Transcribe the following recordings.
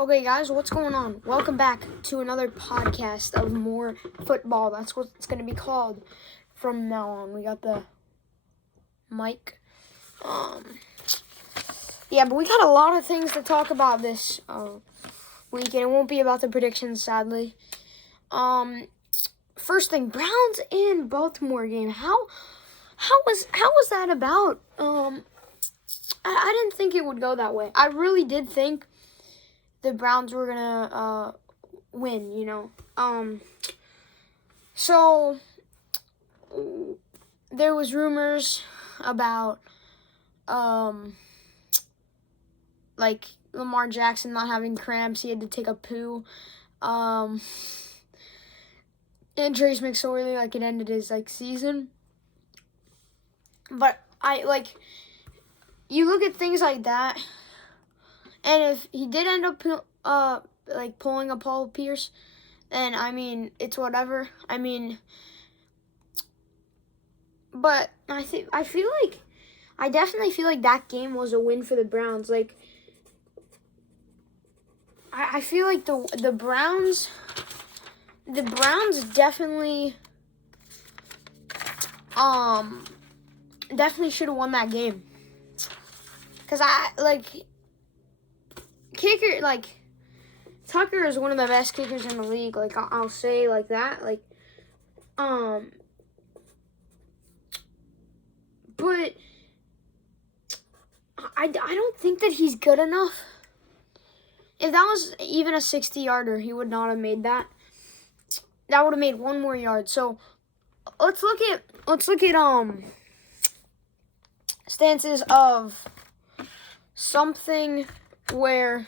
Okay, guys, what's going on? Welcome back to another podcast of More Football. That's what it's going to be called from now on. We got the mic. But we got a lot of things to talk about this week, and it won't be about the predictions, sadly. First thing, Browns and Baltimore game. How was that about? I didn't think it would go that way. I really did think the Browns were gonna win, So there was rumors about like Lamar Jackson not having cramps. He had to take a poo. And Trace McSorley, it ended his season. But you look at things like that, and if he did end up pulling a Paul Pierce, then it's whatever. But I definitely feel like that game was a win for the Browns. I feel like the Browns definitely should have won that game. Cause kicker, Tucker is one of the best kickers in the league. I'll say like that. But I don't think that he's good enough. If that was even a 60-yarder, he would not have made that. That would have made one more yard. So let's look at stances of something where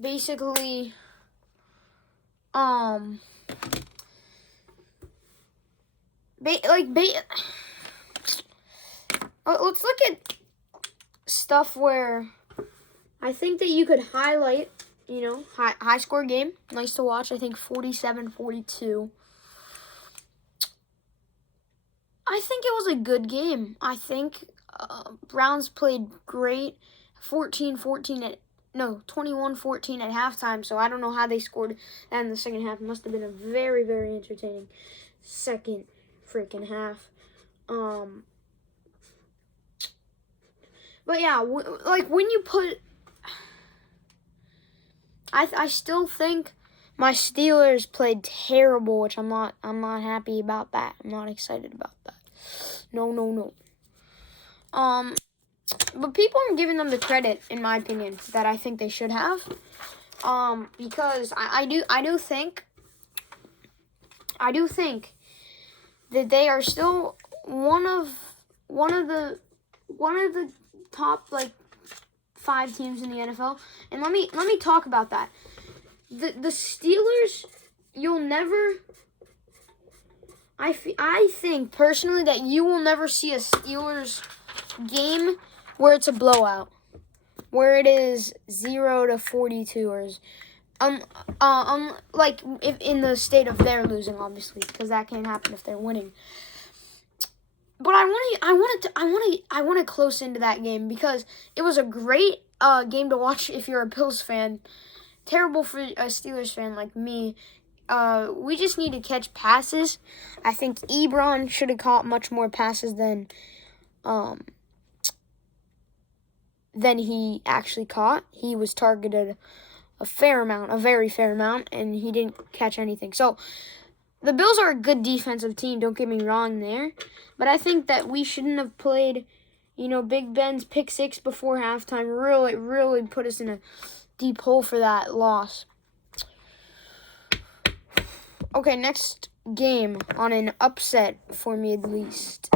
basically let's look at stuff where I think that you could highlight, high score game, nice to watch. I think 47-42. I think it was a good game. I think Browns played great. 21-14 at halftime, so I don't know how they scored that in the second half. It must have been a very, very entertaining second freaking half. But yeah, when you put, I still think my Steelers played terrible, which I'm not happy about that. I'm not excited about that. No. But people aren't giving them the credit, in my opinion, that I think they should have. Because I do think that they are still one of the top 5 teams in the NFL. And let me talk about that. The Steelers, you'll never. I think personally that you will never see a Steelers game where it's a blowout, where it is 0-42 or if in the state of they're losing, obviously, because that can't happen if they're winning. But I want to close into that game because it was a great game to watch if you're a Bills fan. Terrible for a Steelers fan like me. We just need to catch passes. I think Ebron should have caught much more passes than he actually caught. He was targeted a very fair amount, and he didn't catch anything. So the Bills are a good defensive team, don't get me wrong there. But I think that we shouldn't have played, Big Ben's pick 6 before halftime. Really put us in a deep hole for that loss. Okay, next game on an upset for me at least.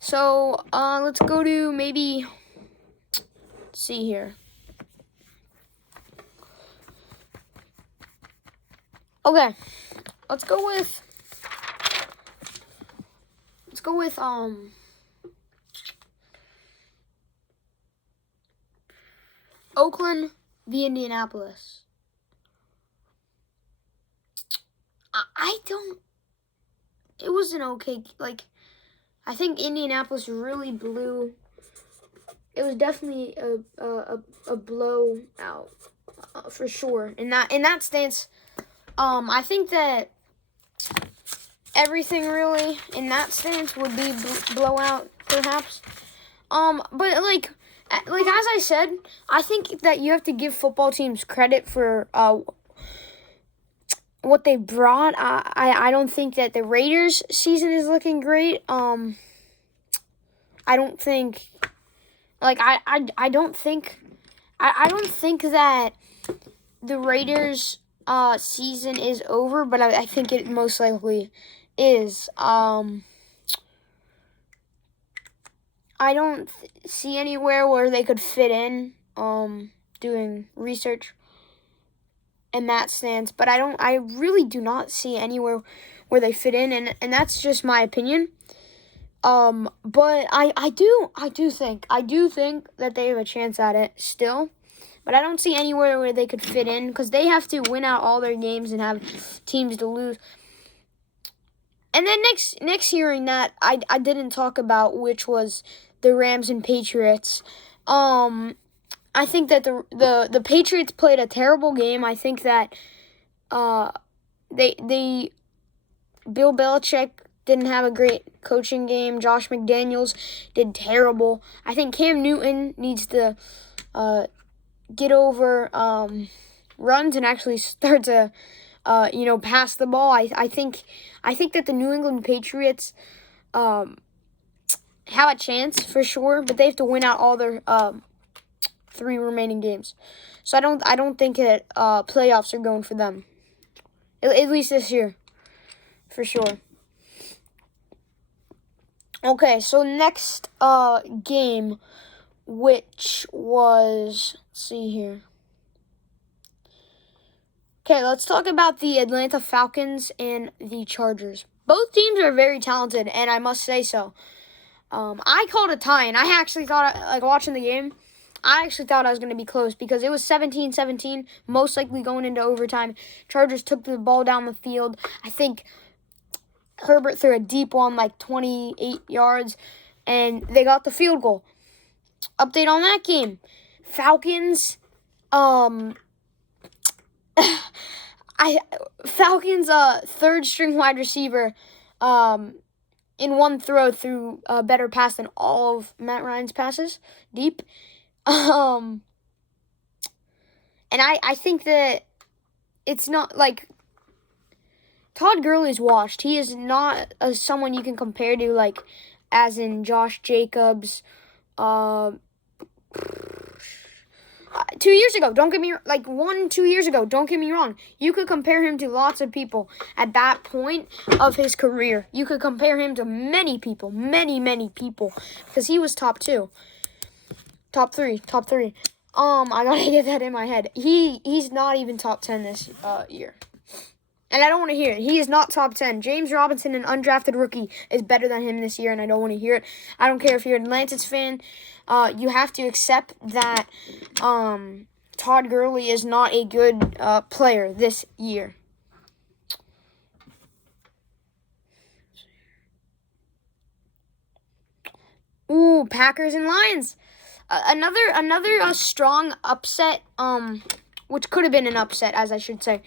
So, let's go to maybe, let's see here. Okay, let's go with Oakland v. Indianapolis. It was an okay, I think Indianapolis really blew. It was definitely a blowout. for sure. In that stance, I think that everything really in that stance would be blowout, perhaps. But like as I said, I think that you have to give football teams credit for what they brought. I don't think that the Raiders' season is looking great. I don't think, like I don't think that the Raiders' season is over, but I think it most likely is. I don't see anywhere where they could fit in, doing research in that stance, but I really do not see anywhere where they fit in, and that's just my opinion. But I do think that they have a chance at it still, but I don't see anywhere where they could fit in, because they have to win out all their games and have teams to lose. And then next hearing that I didn't talk about, which was the Rams and Patriots. I think that the Patriots played a terrible game. I think that they Bill Belichick didn't have a great coaching game. Josh McDaniels did terrible. I think Cam Newton needs to get over runs and actually start to pass the ball. I think that the New England Patriots have a chance for sure, but they have to win out all their 3 remaining games. So I don't think that playoffs are going for them, at least this year, for sure. Okay, so next game, which was, let's see here. Okay, let's talk about the Atlanta Falcons and the Chargers. Both teams are very talented, and I must say so. I called a tie, and I actually thought, like, watching the game, I actually thought I was going to be close because it was 17-17, most likely going into overtime. Chargers took the ball down the field. I think Herbert threw a deep one, like 28 yards, and they got the field goal. Update on that game. Falcons, Falcons third string wide receiver in one throw threw a better pass than all of Matt Ryan's passes deep. And I think that it's not like Todd Gurley's washed. He is not someone you can compare to, like, as in Josh Jacobs. 2 years ago, don't get me, like 2 years ago, don't get me wrong. You could compare him to lots of people at that point of his career. You could compare him to many people, many people, because he was top 2. Top three. I gotta get that in my head. He's not even top 10 this year. And I don't want to hear it. He is not top 10. James Robinson, an undrafted rookie, is better than him this year, and I don't want to hear it. I don't care if you're an Atlantis fan. You have to accept that Todd Gurley is not a good player this year. Ooh, Packers and Lions. Another strong upset, which could have been an upset, as I should say,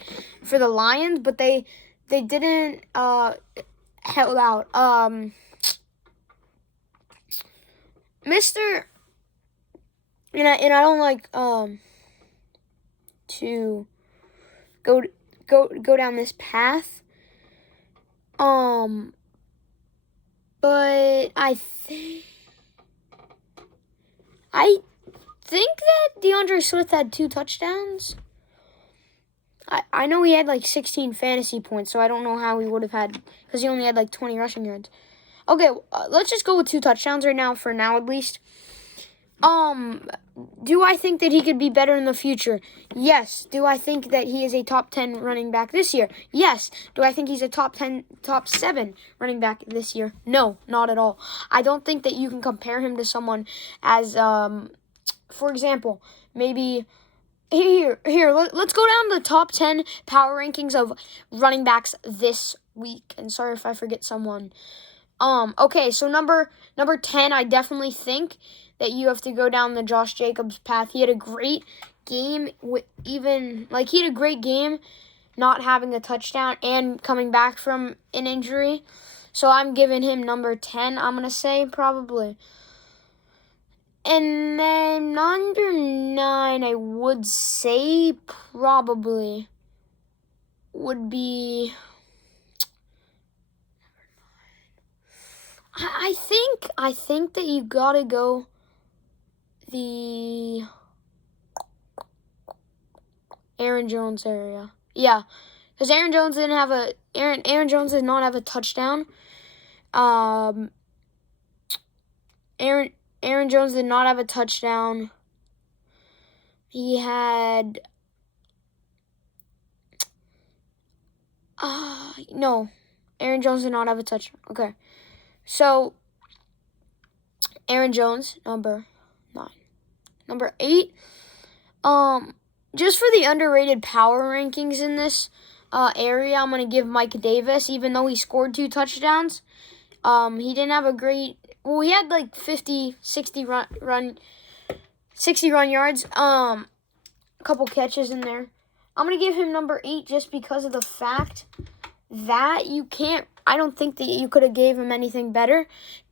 for the Lions, but they didn't held out. Mr. And I don't like to go down this path. But I think that DeAndre Swift had 2 touchdowns. I know he had like 16 fantasy points, so I don't know how he would have had, because he only had like 20 rushing yards. Okay, let's just go with 2 touchdowns right now, for now at least. Do I think that he could be better in the future? Yes. Do I think that he is a top 10 running back this year? Yes. Do I think he's a top 7 running back this year? No, not at all. I don't think that you can compare him to someone as, for example, maybe here, let's go down the top 10 power rankings of running backs this week. And sorry if I forget someone. Okay, so number 10, I definitely think that you have to go down the Josh Jacobs path. He had a great game, he had a great game, not having a touchdown and coming back from an injury. So I'm giving him number 10, I'm going to say, probably. And then number 9, I would say probably would be... I think that you got to go the Aaron Jones area. Yeah, because Aaron Jones did not have a touchdown. Aaron Jones did not have a touchdown. He had no. Aaron Jones did not have a touchdown. Okay. So Aaron Jones, number 9. Number 8, just for the underrated power rankings in this area, I'm going to give Mike Davis, even though he scored 2 touchdowns. He didn't have a great... Well, he had like 60 run yards. A couple catches in there. I'm going to give him number 8 just because of the fact that I don't think that you could have gave him anything better.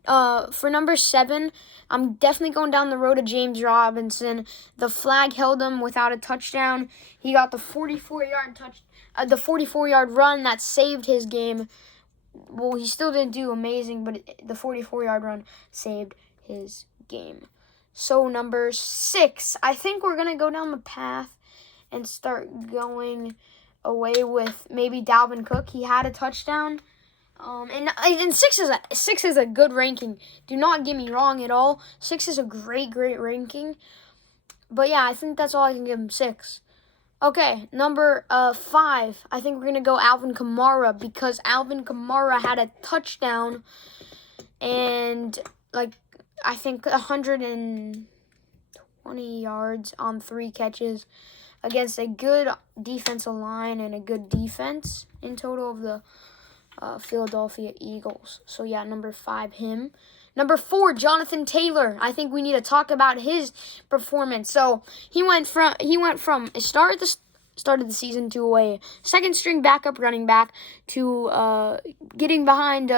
For number 7, I'm definitely going down the road of James Robinson. The flag held him without a touchdown. He got the 44-yard run that saved his game. Well, he still didn't do amazing, but the 44-yard run saved his game. So number 6, I think we're going to go down the path and start going away with maybe Dalvin Cook. He had a touchdown. And 6 is a good ranking. Do not get me wrong at all. 6 is a great ranking. But yeah, I think that's all I can give him, 6. Okay, number 5. I think we're gonna go Alvin Kamara because Alvin Kamara had a touchdown and I think 120 yards on 3 catches against a good defensive line and a good defense in total of the Philadelphia Eagles. So yeah, number 5, him. Number 4, Jonathan Taylor. I think we need to talk about his performance. So he went from a start at the season to a second string backup running back to getting behind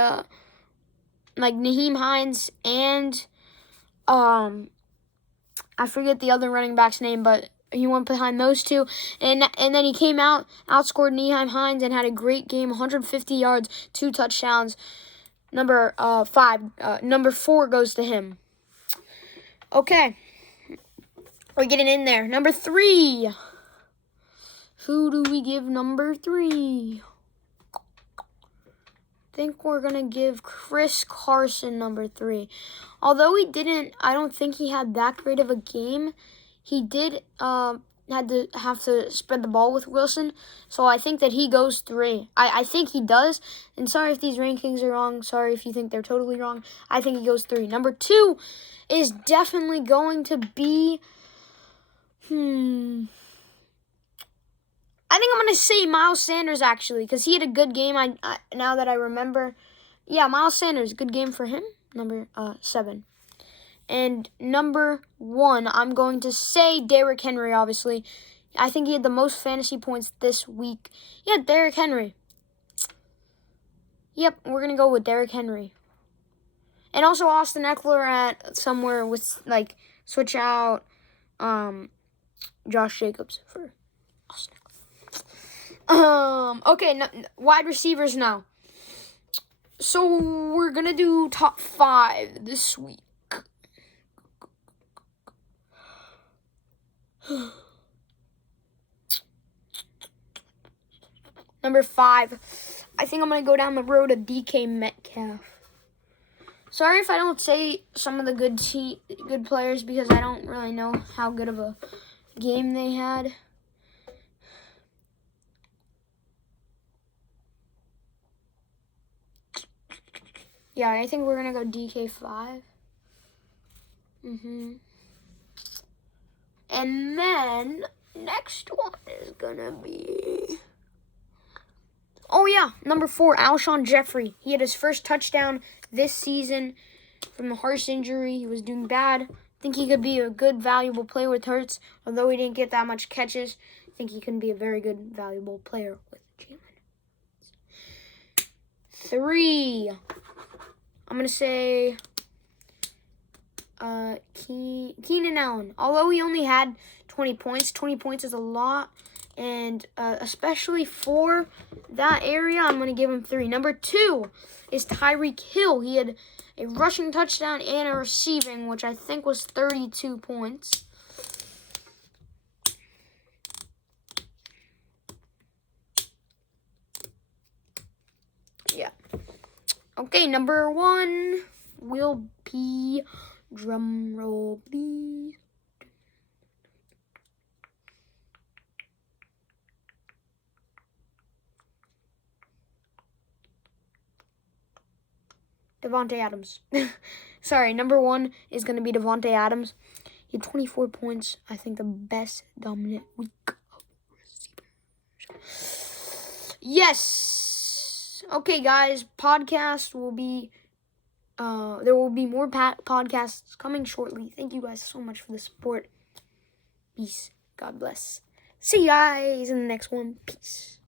Nyheim Hines and I forget the other running back's name, but he went behind those 2, and then he came outscored Nyheim Hines, and had a great game, 150 yards, 2 touchdowns. Number 4 goes to him. Okay, we're getting in there. Number 3. Who do we give number 3? I think we're gonna give Chris Carson number 3. Although I don't think he had that great of a game. He did have to spread the ball with Wilson, so I think that he goes 3. I think he does, and sorry if these rankings are wrong. Sorry if you think they're totally wrong. I think he goes 3. Number 2 is definitely going to be, I think I'm going to say Miles Sanders, actually, because he had a good game, now that I remember. Yeah, Miles Sanders, good game for him, number 7. And number 1, I'm going to say Derrick Henry, obviously. I think he had the most fantasy points this week. Yeah, Derrick Henry. Yep, we're going to go with Derrick Henry. And also Austin Eckler at somewhere with, switch out Josh Jacobs for Austin Eckler. Okay, wide receivers now. So we're going to do top 5 this week. Number 5, I think I'm going to go down the road of DK Metcalf. Sorry if I don't say some of the good players because I don't really know how good of a game they had. Yeah, I think we're going to go DK5. And then next one is going to be... Oh, yeah, number 4, Alshon Jeffrey. He had his first touchdown this season from the harsh injury. He was doing bad think he could be a good, valuable player with Hurts. Although he didn't get that much catches, I think he can be a very good, valuable player with Jalen. 3. I'm going to say Keenan Allen. Although he only had 20 points, 20 points is a lot. And especially for that area, I'm going to give him 3. Number 2 is Tyreek Hill. He had a rushing touchdown and a receiving, which I think was 32 points. Yeah. Okay, number 1 will be, drum roll please, Davante Adams. Sorry, number 1 is going to be Davante Adams. He had 24 points. I think the best dominant week of receivers. Yes. Okay, guys. Podcast will be. There will be more podcasts coming shortly. Thank you guys so much for the support. Peace. God bless. See you guys in the next one. Peace.